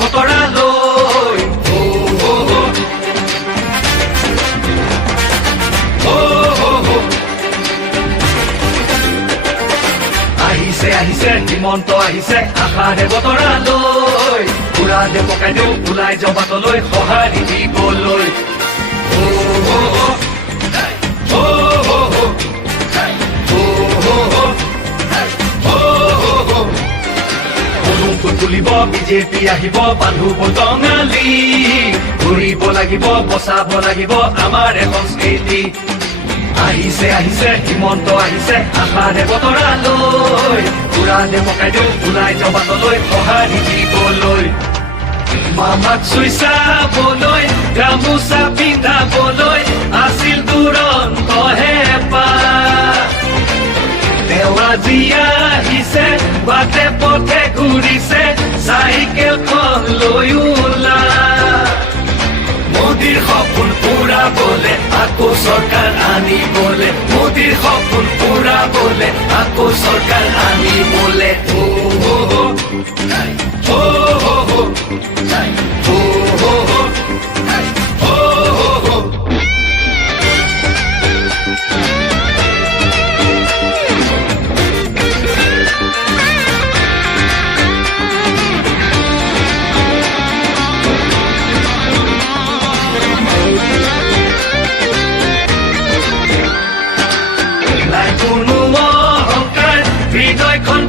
বতৰা লৈ আহিছে আহিছে হিমন্ত আহিছে আশাৰে বতৰা লৈ পুৰা দে পকাই দিওঁ ওলাই যাওঁ বাটলৈ সঁহাৰি দিবলৈ তুলিব বিজেপি আহিব বান্ধু বটঙালী ঘূৰিব লাগিব বচাব লাগিব আমাৰ সংস্কৃতি আহিছে আহিছে হিমন্ত আহিছে আশাৰে বতৰা লৈ পুৰা দে পকাই দিওঁ ওলাই যাওঁ বাটলৈ সঁহাৰি দিবলৈ মামাক চুই চাবলৈ গামোচা পিন্ধাবলৈ আছিল দুৰন্ত হেঁপাহ তেওঁ আজি আহিছে বাটে পথে ঘূৰিছে চাইকেলখন লৈ ওলা মোদীৰ সপোন পুৰাবলে আকৌ চৰকাৰ আনিবলে মোদীৰ সপোন পুৰাবলে আকৌ চৰকাৰ আনিবলে হৃদয়খন